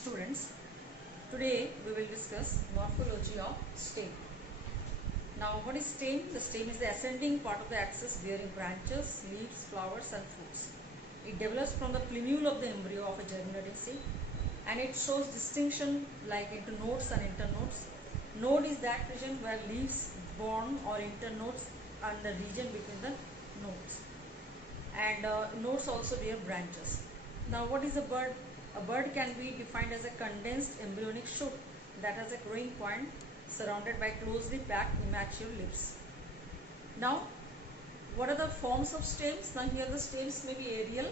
Students, today we will discuss morphology of stem. Now, what is stem? The stem is the ascending part of the axis bearing branches, leaves, flowers and fruits. It develops from the plumule of the embryo of a germinating seed and it shows distinction like into nodes and internodes. Node is that region where leaves born or internodes and the region between the nodes. And nodes also bear branches. Now, what is a bird? A bird can be defined as a condensed embryonic shoot that has a growing point surrounded by closely packed immature leaves. Now, what are the forms of stems? Now, here the stems may be aerial,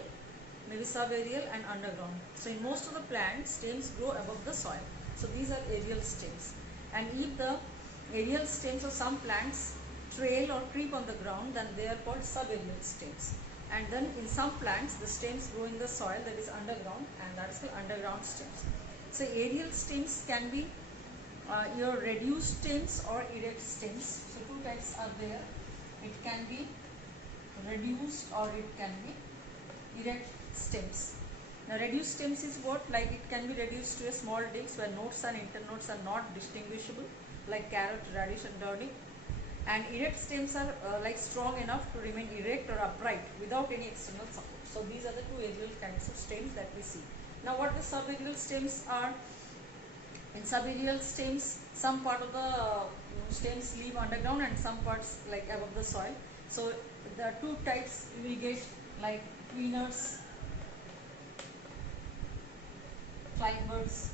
maybe subaerial and underground. So, in most of the plants, stems grow above the soil. So, these are aerial stems. And if the aerial stems of some plants trail or creep on the ground, then they are called subaerial stems. And then in some plants, the stems grow in the soil, that is underground, and that is called underground stems. So, aerial stems can be your reduced stems or erect stems. So, two types are there. It can be reduced or it can be erect stems. Now, reduced stems is what? Like it can be reduced to a small disc where nodes and internodes are not distinguishable, like carrot, radish and turnip. And erect stems are like strong enough to remain erect or upright without any external support. So, these are the two aerial kinds of stems that we see. Now, what the subaerial stems are? In subaerial stems, some part of the stems live underground and some parts like above the soil. So, there are two types you will get, like tweeners, climbers.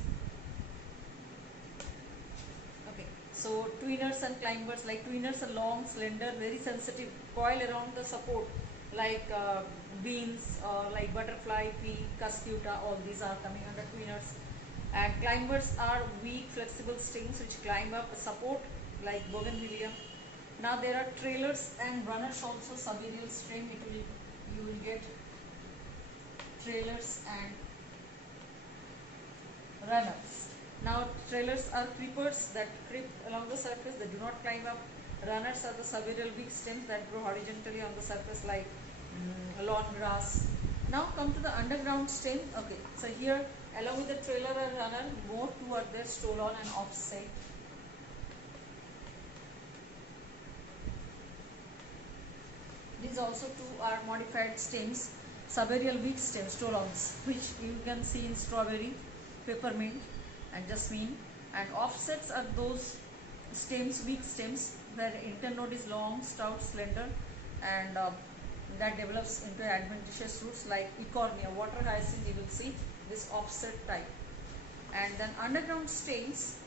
Okay, so tweeners and climbers, like tweeners are long, slender, very sensitive, coil around the support like beans, like butterfly, pea, cuscuta, all these are coming under tweeners. And climbers are weak, flexible stems which climb up a support like bougainvillea. Now there are trailers and runners also, subaerial stem, you will get trailers and runners. Now trailers are creepers that creep along the surface, they do not climb up. Runners are the subaerial big stems that grow horizontally on the surface like lawn grass. Now come to the underground stem. Okay, so here along with the trailer and runner, more two are there, stolon and offset. These also two are modified stems, subaerial weak stems, stolons, which you can see in strawberry, peppermint and jasmine. And offsets are those stems, weak stems, where internode is long, stout, slender and that develops into adventitious roots like Eichhornia, water hyacinth, you will see this offset type. And then underground stems,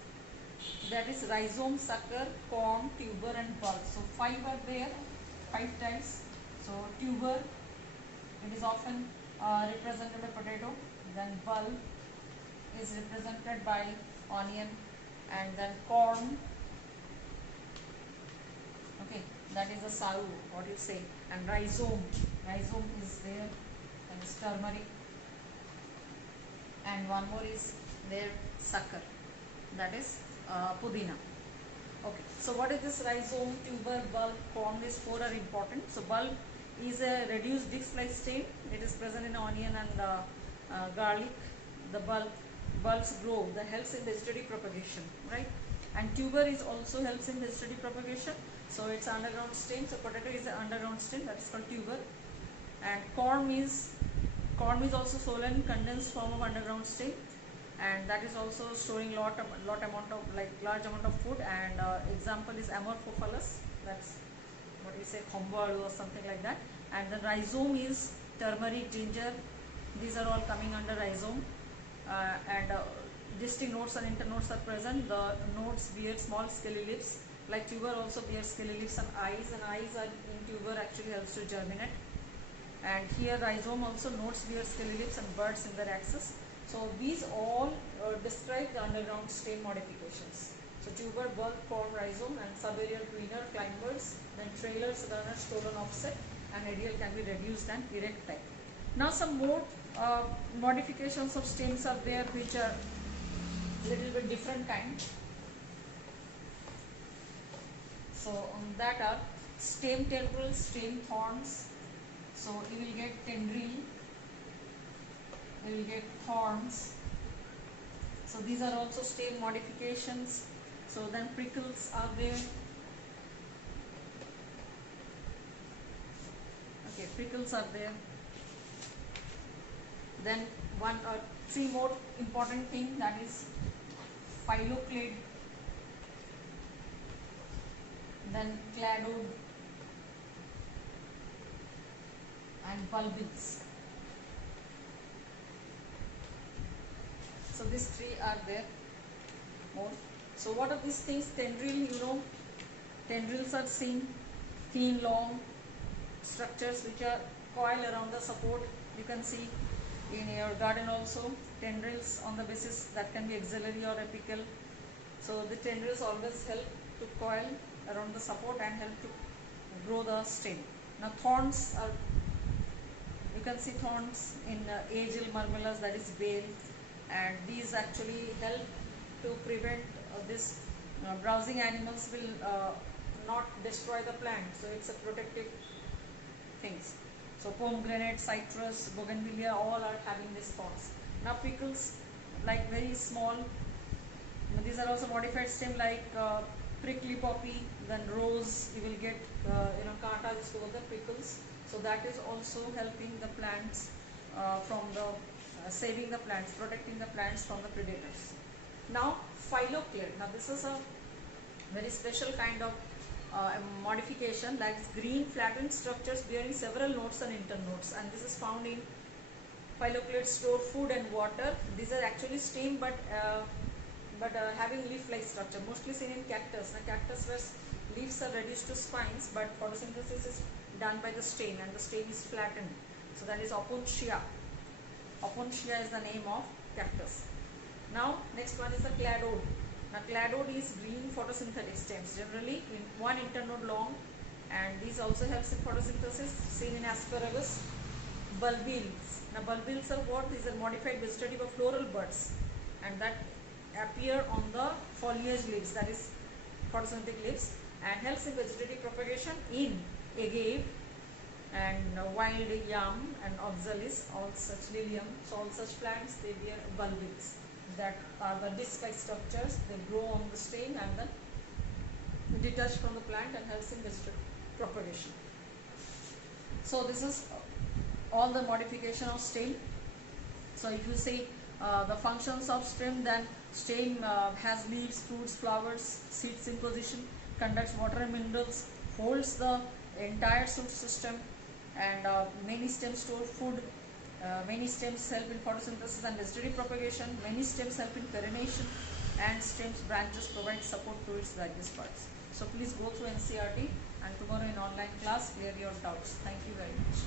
that is rhizome, sucker, corm, tuber and bulb. So 5 are there, 5 types. So tuber, it is often represented by potato, then bulb is represented by onion, and then corm, okay, that is a saru, what you say, and rhizome is there, and is turmeric, and one more is there, sucker, that is pudina. Okay, so what is this rhizome, tuber, bulb, corm? These 4 are important. So bulb is a reduced disc-like stem. It is present in onion and garlic. The bulbs grow, that helps in vegetative propagation, right? And tuber is also helps in vegetative propagation. So it's underground stem. So potato is an underground stem, that is called tuber. And corm is also swollen condensed form of underground stem, and that is also storing large amount of food. And example is Amorphophallus, that's what we say, khombaru or something like that. And the rhizome is turmeric, ginger, these are all coming under rhizome. And distinct nodes and internodes are present. The nodes bear small scaly leaves, like tuber also bears scaly leaves and eyes are in tuber, actually helps to germinate. And here rhizome also, nodes bear scaly leaves and buds in their axis. So these all describe the underground stem modifications. So tuber, bulb, corm, rhizome, and subaerial, tweener, climbers, then trailers, runners, stolon, offset, and aerial can be reduced and erect type. Now some more modifications of stems are there which are little bit different kind. So that are stem tendrils, stem thorns. So you will get tendril, you will get thorns, So these are also stem modifications. So then prickles are there. Okay, prickles are there. Then one or three more important thing, that is phylloclade, then cladode and bulbils. So these three are there more. So what are these things? Tendril, tendrils are seen, thin long structures which are coiled around the support. You can see in your garden also tendrils on the basis that can be axillary or apical. So the tendrils always help to coil around the support and help to grow the stem. Now thorns are, you can see thorns in Aegil murmulus, that is bale, and these actually help to prevent this browsing animals will not destroy the plant. So it's a protective things. So pomegranate, citrus, bougainvillea, all are having these thorns. Now prickles, like very small, these are also modified stem like prickly poppy, then rose, you will get kanta just over the prickles. So that is also helping the plants from the saving the plants, protecting the plants from the predators. Now phylloclade. Now this is a very special kind of modification, like green flattened structures bearing several nodes and internodes, and this is found in phylloclade store food and water. These are actually stem but having leaf-like structure, mostly seen in cactus. Now cactus where leaves are reduced to spines, but photosynthesis is done by the stem and the stem is flattened. So that is Opuntia. Opuntia is the name of cactus. Now next one is the cladode. Now cladode is green photosynthetic stems, generally in one internode long, and these also helps in photosynthesis, seen in asparagus. Bulbils. Now bulbils are what? These are modified vegetative or floral buds, and that appear on the foliage leaves, that is photosynthetic leaves, and helps in vegetative propagation in agave and wild yam and oxalis, all such lilium. So all such plants, they bear bulbils, that are the disc-like structures. They grow on the stem and then detach from the plant and helps in vegetative propagation. So this is all the modification of stem. So if you say the functions of stem, then stem has leaves, fruits, flowers, seeds in position, conducts water and minerals, holds the entire root system, and many stems store food. Many stems help in photosynthesis and vegetative propagation. Many stems help in pollination, and stems branches provide support to its various parts. So please go through NCERT, and tomorrow in online class clear your doubts. Thank you very much.